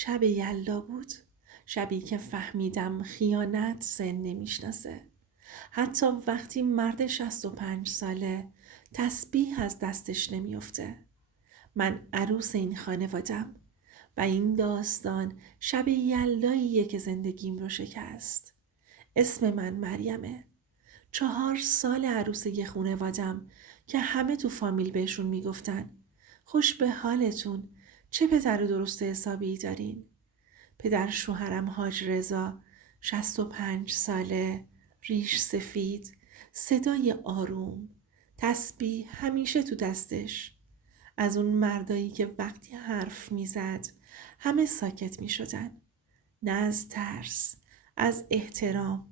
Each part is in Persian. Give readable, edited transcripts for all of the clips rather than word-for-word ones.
شب یلدا بود. شبی که فهمیدم خیانت سن نمیشناسه. حتی وقتی مرد 65 ساله تسبیح از دستش نمیافته. من عروس این خانوادم و این داستان شب یلداییه که زندگیم رو شکست. اسم من مریمه. 4 سال عروس یه خانوادم که همه تو فامیل بهشون میگفتن خوش به حالتون، چه پدر درست حسابی دارین. پدر شوهرم حاج رضا 65 ساله، ریش سفید، صدای آروم، تسبیح همیشه تو دستش. از اون مردایی که وقتی حرف میزد همه ساکت میشدن. نه از ترس، از احترام.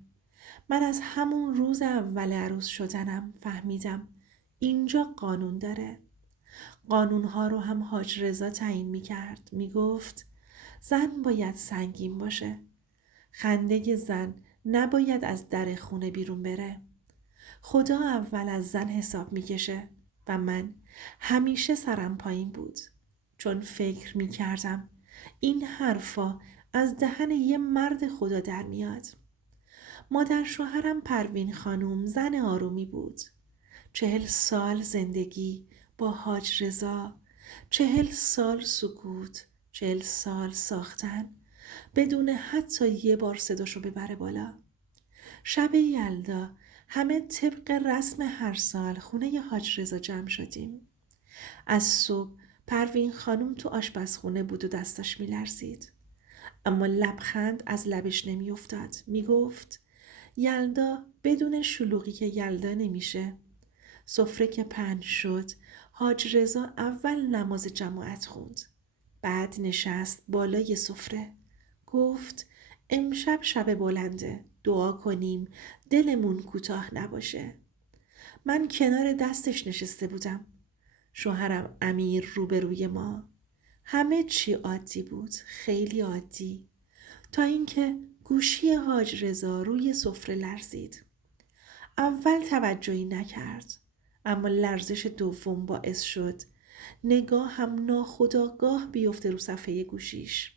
من از همون روز اول عروس شدنم فهمیدم اینجا قانون داره. قانونها رو هم حاج رضا تعیین میکرد. میگفت زن باید سنگین باشه. خنده زن نباید از در خونه بیرون بره. خدا اول از زن حساب میکشه و من همیشه سرم پایین بود. چون فکر میکردم این حرفا از دهن یه مرد خدا در میاد. مادر شوهرم پروین خانوم زن آرومی بود. 40 سال زندگی با حاج رضا، 40 سال سکوت، 40 سال ساختن بدون حتی یه بار صداشو ببره بالا. شب یلدا همه طبق رسم هر سال خونه ی حاج رضا جمع شدیم. از صبح پروین خانوم تو آشپزخونه بود و دستش میلرزید. اما لبخند از لبش نمیافتاد. میگفت یلدا بدون شلوغی که یلدا نمیشه. سفره که پهن شد، حاج رضا اول نماز جماعت خوند. بعد نشست بالای سفره. گفت امشب شب بلنده، دعا کنیم دلمون کوتاه نباشه. من کنار دستش نشسته بودم. شوهرم امیر روبروی ما. همه چی عادی بود، خیلی عادی. تا اینکه گوشی حاج رضا روی سفره لرزید. اول توجهی نکرد، اما لرزش دوم باعث شد نگاه هم ناخودآگاه بیفته رو صفحه گوشیش.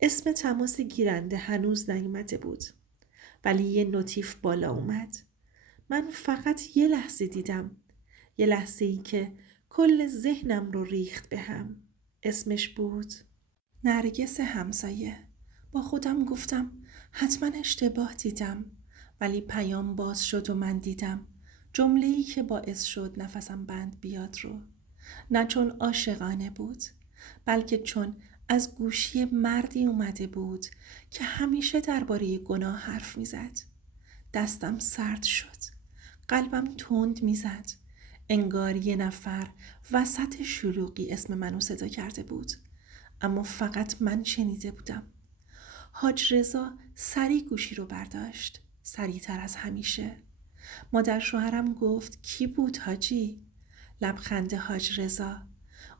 اسم تماس گیرنده هنوز نیامده بود، ولی یه نوتیف بالا اومد. من فقط یه لحظه دیدم، یه لحظه ای که کل ذهنم رو ریخت به هم. اسمش بود نرگس همسایه. با خودم گفتم حتما اشتباه دیدم، ولی پیام باز شد و من دیدم جمله‌ای که باعث شد نفسم بند بیاد رو. نه چون عاشقانه بود، بلکه چون از گوشی مردی اومده بود که همیشه درباره گناه حرف میزد. دستم سرد شد، قلبم تند میزد. انگار یه نفر وسط شلوغی اسم منو صدا کرده بود، اما فقط من شنیده بودم. حاج رضا سریع گوشی رو برداشت، سریعتر از همیشه. مادر شوهرم گفت کی بود حاجی؟ لبخند حاج رضا.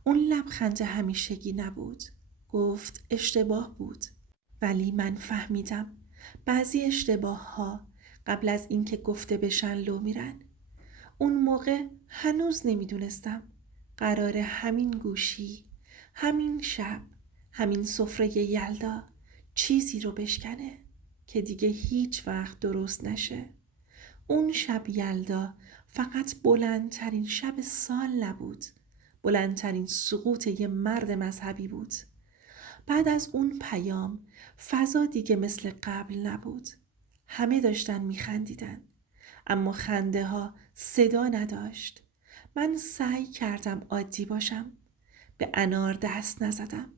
اون لبخند همیشگی نبود. گفت اشتباه بود. ولی من فهمیدم بعضی اشتباه ها قبل از اینکه گفته بشن لو میرن. اون موقع هنوز نمیدونستم قراره همین گوشی، همین شب، همین سفره یلدا چیزی رو بشکنه که دیگه هیچ وقت درست نشه. اون شب یلدا فقط بلندترین شب سال نبود، بلندترین سقوط یه مرد مذهبی بود. بعد از اون پیام فضا دیگه مثل قبل نبود. همه داشتن میخندیدن، اما خنده ها صدا نداشت. من سعی کردم عادی باشم. به انار دست نزدم.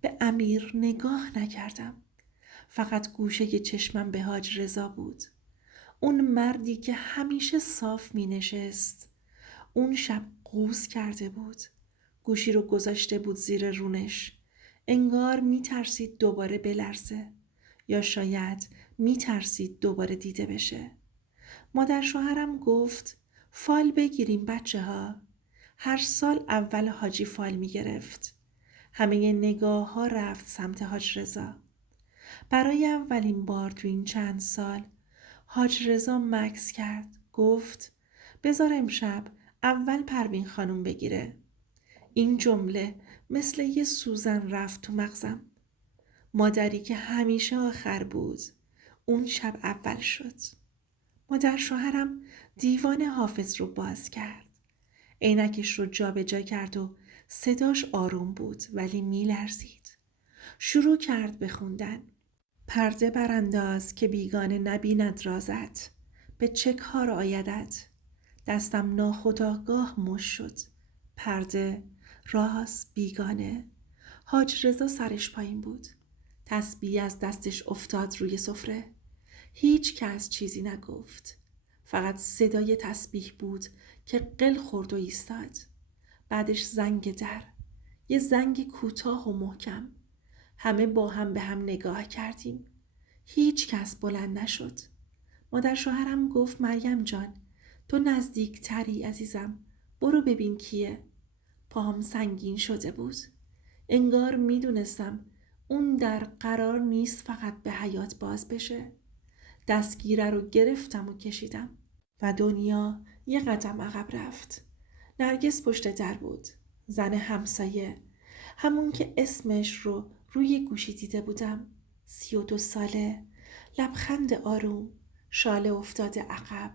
به امیر نگاه نکردم. فقط گوشه چشمم به حاج رضا بود. اون مردی که همیشه صاف می نشست. اون شب قوز کرده بود. گوشی رو گذاشته بود زیر رونش. انگار می ترسید دوباره بلرزه، یا شاید می ترسید دوباره دیده بشه. مادر شوهرم گفت فال بگیریم بچه ها. هر سال اول حاجی فال می گرفت. همه نگاه ها رفت سمت حاج رضا. برای اولین بار تو این چند سال حاج رضا مکث کرد. گفت بذار امشب اول پروین خانوم بگیره. این جمله مثل یه سوزن رفت تو مغزم. مادری که همیشه آخر بود اون شب اول شد. مادر شوهرم دیوان حافظ رو باز کرد. عینکش رو جا به جا کرد و صداش آروم بود ولی میلرزید. شروع کرد به خوندن. پرده برانداز که بیگانه نبیند رازت، به چه کار آیدت؟ دستم ناخودآگاه مش شد. پرده، راز، بیگانه. حاج رضا سرش پایین بود. تسبیح از دستش افتاد روی سفره. هیچ کس چیزی نگفت. فقط صدای تسبیح بود که قل خورد و ایستاد. بعدش زنگ در. یه زنگ کوتاه و محکم. همه با هم به هم نگاه کردیم. هیچ کس بلند نشد. مادر شوهرم گفت مریم جان، تو نزدیکتری عزیزم، برو ببین کیه. پاهم سنگین شده بود. انگار میدونستم اون در قرار نیست فقط به حیات باز بشه. دستگیره رو گرفتم و کشیدم و دنیا یه قدم عقب رفت. نرگس پشت در بود. زن همسایه، همون که اسمش رو روی گوشی دیده بودم. 32 ساله، لبخند آروم، شاله افتاده عقب،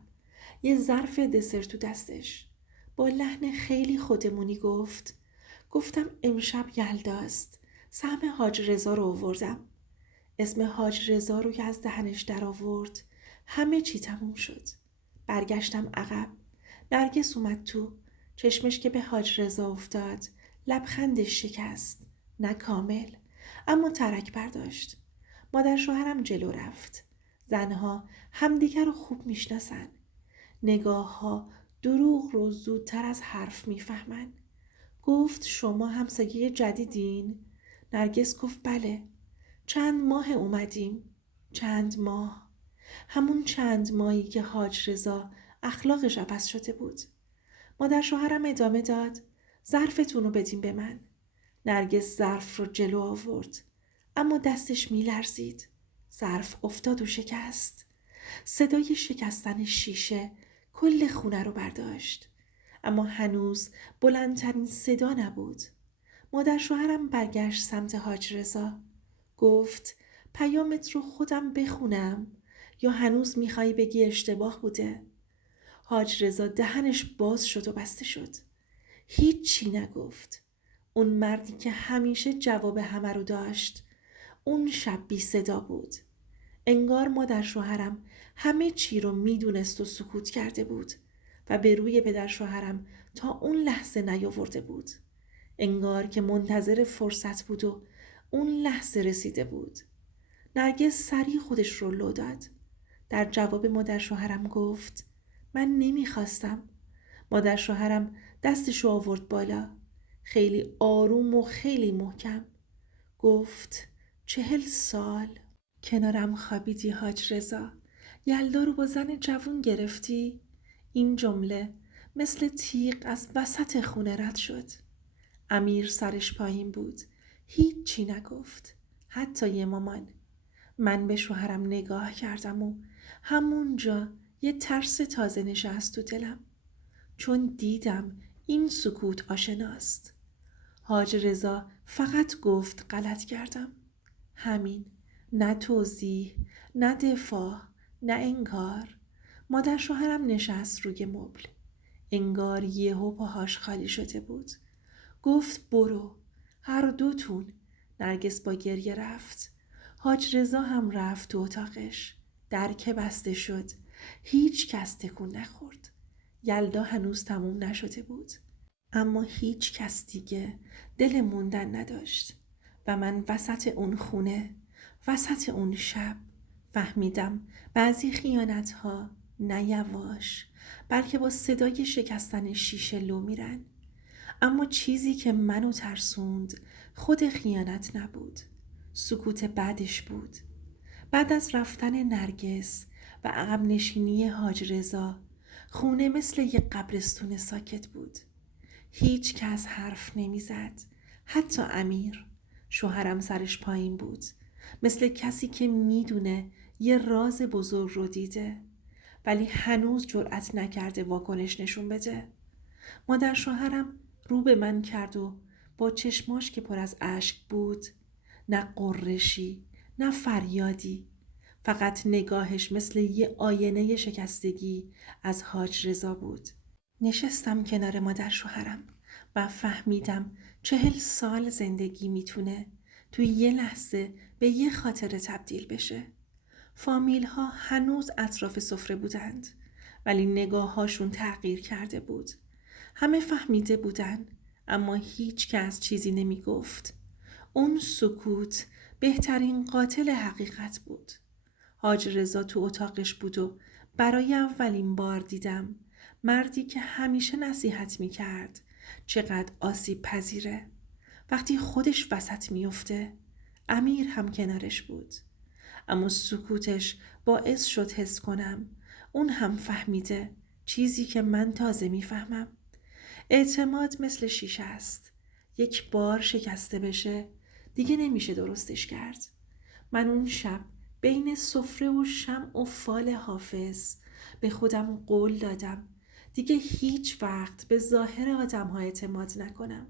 یه ظرف دسر تو دستش. با لحن خیلی خودمونی گفتم امشب یلداست، سهم حاج رضا رو آوردم. اسم حاج رضا رو که از دهنش در آورد همه چی تموم شد. برگشتم عقب. نرگس اومد تو. چشمش که به حاج رضا افتاد لبخندش شکست. نه کامل، اما ترک برداشت. مادر شوهرم جلو رفت. زنها همدیگر رو خوب میشناسن. نگاه ها دروغ رو زودتر از حرف میفهمن. گفت شما همسایه جدیدین؟ نرگس گفت بله. چند ماه اومدیم؟ چند ماه. همون چند ماهی که حاج رضا اخلاقش عوض شده بود. مادر شوهرم ادامه داد ظرفتون رو بدین به من. نرگس ظرف رو جلو آورد اما دستش میلرزید. ظرف افتاد و شکست. صدای شکستن شیشه کل خونه رو برداشت. اما هنوز بلندترین صدا نبود. مادر شوهرم برگشت سمت حاج رضا. گفت پیامت رو خودم بخونم یا هنوز میخوای بگی اشتباه بوده؟ حاج رضا دهنش باز شد و بسته شد. هیچی نگفت. اون مردی که همیشه جواب همه رو داشت اون شب بی صدا بود. انگار مادر شوهرم همه چی رو میدونست و سکوت کرده بود و به روی پدر شوهرم تا اون لحظه نیاورده بود. انگار که منتظر فرصت بود و اون لحظه رسیده بود. نرگس سریع خودش رو لو داد. در جواب مادر شوهرم گفت من نمیخواستم. مادر شوهرم دستشو آورد بالا. خیلی آروم و خیلی محکم. گفت 40 سال کنارم خوابیدی حاج رضا. یلدا رو با زن جوون گرفتی؟ این جمله مثل تیغ از وسط خونه رد شد. امیر سرش پایین بود. هیچی نگفت. حتی یه مامان. من به شوهرم نگاه کردم و همونجا یه ترس تازه نشست تو دلم. چون دیدم این سکوت آشناست. حاج رضا فقط گفت غلط کردم. همین. نه توضیح، نه دفاع، نه انکار. مادر شوهرم نشست روی مبل. انگار یهو پاهاش خالی شده بود. گفت برو. هر دوتون. نرگس با گریه رفت. حاج رضا هم رفت تو اتاقش. در که بسته شد. هیچ کس تکون نخورد. یلدا هنوز تموم نشده بود. اما هیچ کس دیگه دل موندن نداشت و من وسط اون خونه، وسط اون شب فهمیدم بعضی خیانت‌ها نه یواش بلکه با صدای شکستن شیشه لو میرن. اما چیزی که منو ترسوند خود خیانت نبود، سکوت بعدش بود. بعد از رفتن نرگس و عقب نشینی حاج رضا خونه مثل یک قبرستون ساکت بود. هیچ کس حرف نمیزد. حتی امیر. شوهرم سرش پایین بود. مثل کسی که میدونه یه راز بزرگ رو دیده ولی هنوز جرأت نکرده واکنش نشون بده. مادر شوهرم رو به من کرد و با چشماش که پر از اشک بود نه قرشی، نه فریادی. فقط نگاهش مثل یه آینه شکستگی از حاج رضا بود. نشستم کنار مادر شوهرم و فهمیدم 40 سال زندگی میتونه توی یه لحظه به یه خاطره تبدیل بشه. فامیل ها هنوز اطراف سفره بودند، ولی نگاه هاشون تغییر کرده بود. همه فهمیده بودن، اما هیچ کس چیزی نمی گفت. اون سکوت بهترین قاتل حقیقت بود. حاج رضا تو اتاقش بود و برای اولین بار دیدم مردی که همیشه نصیحت می کرد چقدر آسیب پذیره. وقتی خودش وسط میفته، امیر هم کنارش بود. اما سکوتش باعث شد حس کنم اون هم فهمیده چیزی که من تازه میفهمم. اعتماد مثل شیشه است. یک بار شکسته بشه دیگه نمیشه درستش کرد. من اون شب بین سفره و شمع و فال حافظ به خودم قول دادم دیگه هیچ وقت به ظاهر آدم ها اعتماد نکنم،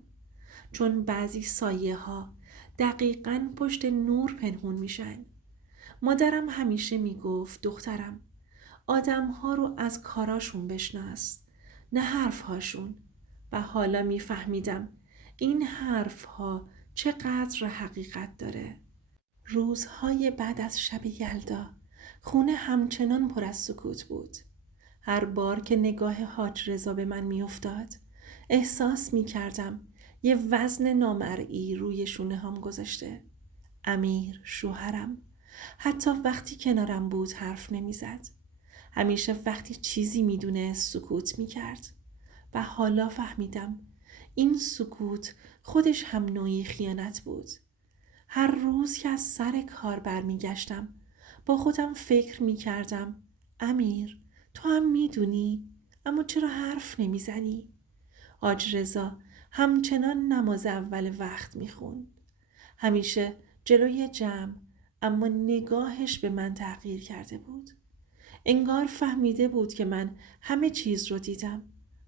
چون بعضی سایه ها دقیقاً پشت نور پنهون میشن. مادرم همیشه میگفت دخترم، آدم ها رو از کاراشون بشناس، نه حرف هاشون. و حالا میفهمیدم این حرف ها چقدر حقیقت داره. روزهای بعد از شب یلدا خونه همچنان پر از سکوت بود. هر بار که نگاه حاج رضا به من میافتاد احساس میکردم یه وزن نامرئی روی شونه هم گذاشته. امیر شوهرم حتی وقتی کنارم بود حرف نمیزد. همیشه وقتی چیزی میدونه سکوت میکرد. و حالا فهمیدم این سکوت خودش هم نوعی خیانت بود. هر روز که از سر کار برمیگشتم با خودم فکر میکردم امیر تو هم میدونی، اما چرا حرف نمیزنی؟ حاج رضا همچنان نماز اول وقت میخوند. همیشه جلوی جمع، اما نگاهش به من تغییر کرده بود. انگار فهمیده بود که من همه چیز رو دیدم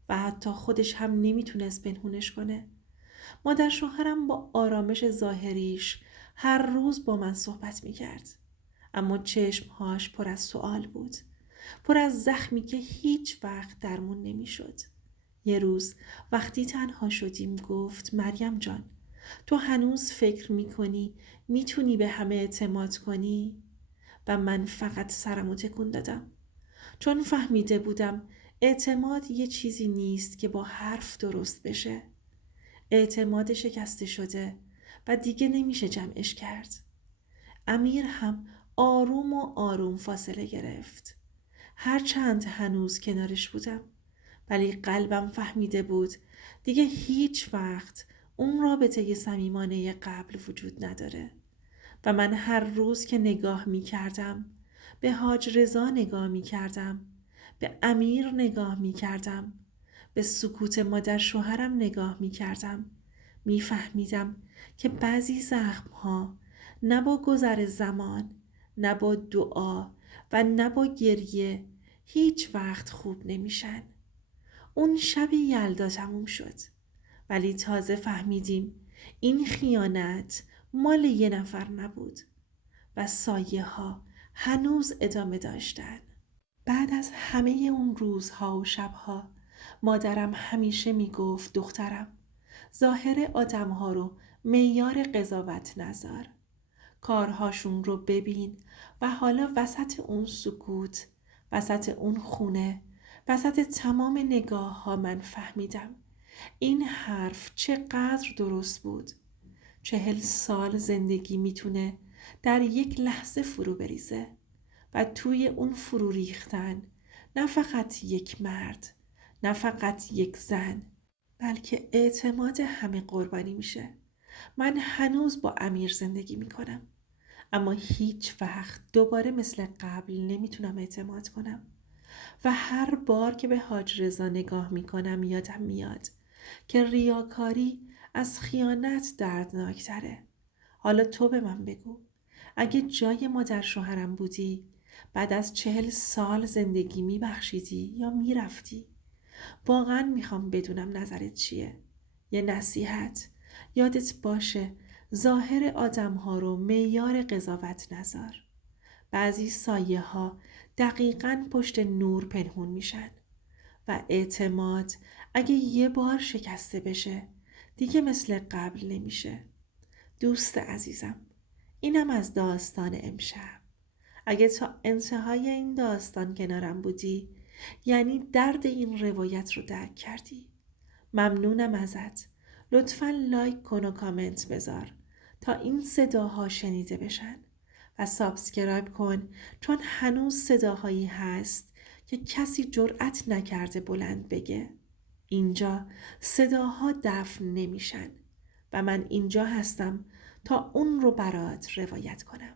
و حتی خودش هم نمیتونست پنهونش کنه. مادر شوهرم با آرامش ظاهریش هر روز با من صحبت میکرد، اما چشمهاش پر از سوال بود، پر از زخمی که هیچ وقت درمون نمیشد. یه روز وقتی تنها شدیم گفت مریم جان، تو هنوز فکر میکنی میتونی به همه اعتماد کنی؟ و من فقط سرمو تکون دادم، چون فهمیده بودم اعتماد یه چیزی نیست که با حرف درست بشه. اعتماد شکسته شده و دیگه نمیشه جمعش کرد. امیر هم آروم و آروم فاصله گرفت. هرچند هنوز کنارش بودم، ولی قلبم فهمیده بود دیگه هیچ وقت اون رابطه صمیمانه قبل وجود نداره. و من هر روز که نگاه می کردم به حاج رضا نگاه می کردم، به امیر نگاه می کردم، به سکوت مادر شوهرم نگاه می کردم، می فهمیدم که بعضی زخم ها نه با گذر زمان، نه با دعا و نه با گریه هیچ وقت خوب نمیشن. اون شب یلدا تموم شد، ولی تازه فهمیدیم این خیانت مال یه نفر نبود و سایه ها هنوز ادامه داشتن. بعد از همه اون روزها و شبها مادرم همیشه میگفت دخترم، ظاهر آدمها رو معیار قضاوت نذار، کارهاشون رو ببین. و حالا وسط اون سکوت، وسط اون خونه، وسط تمام نگاه ها من فهمیدم این حرف چقدر درست بود. 40 سال زندگی میتونه در یک لحظه فرو بریزه و توی اون فرو ریختن نه فقط یک مرد، نه فقط یک زن، بلکه اعتماد همه قربانی میشه. من هنوز با امیر زندگی میکنم، اما هیچ وقت دوباره مثل قبل نمیتونم اعتماد کنم. و هر بار که به حاج رضا نگاه میکنم یادم میاد که ریاکاری از خیانت دردناکتره. حالا تو به من بگو، اگه جای مادر شوهرم بودی بعد از 40 سال زندگی میبخشیدی یا میرفتی؟ واقعا میخوام بدونم نظرت چیه. یه نصیحت، یادت باشه ظاهر آدم ها رو معیار قضاوت نذار. بعضی سایه ها دقیقاً پشت نور پنهون میشن و اعتماد اگه یه بار شکسته بشه دیگه مثل قبل نمیشه. دوست عزیزم، اینم از داستان امشب. اگه تا انتهای این داستان کنارم بودی یعنی درد این روایت رو درک کردی. ممنونم ازت. لطفاً لایک کن و کامنت بذار تا این صداها شنیده بشن و سابسکرایب کن، چون هنوز صداهایی هست که کسی جرأت نکرده بلند بگه. اینجا صداها دفن نمیشن و من اینجا هستم تا اون رو برات روایت کنم.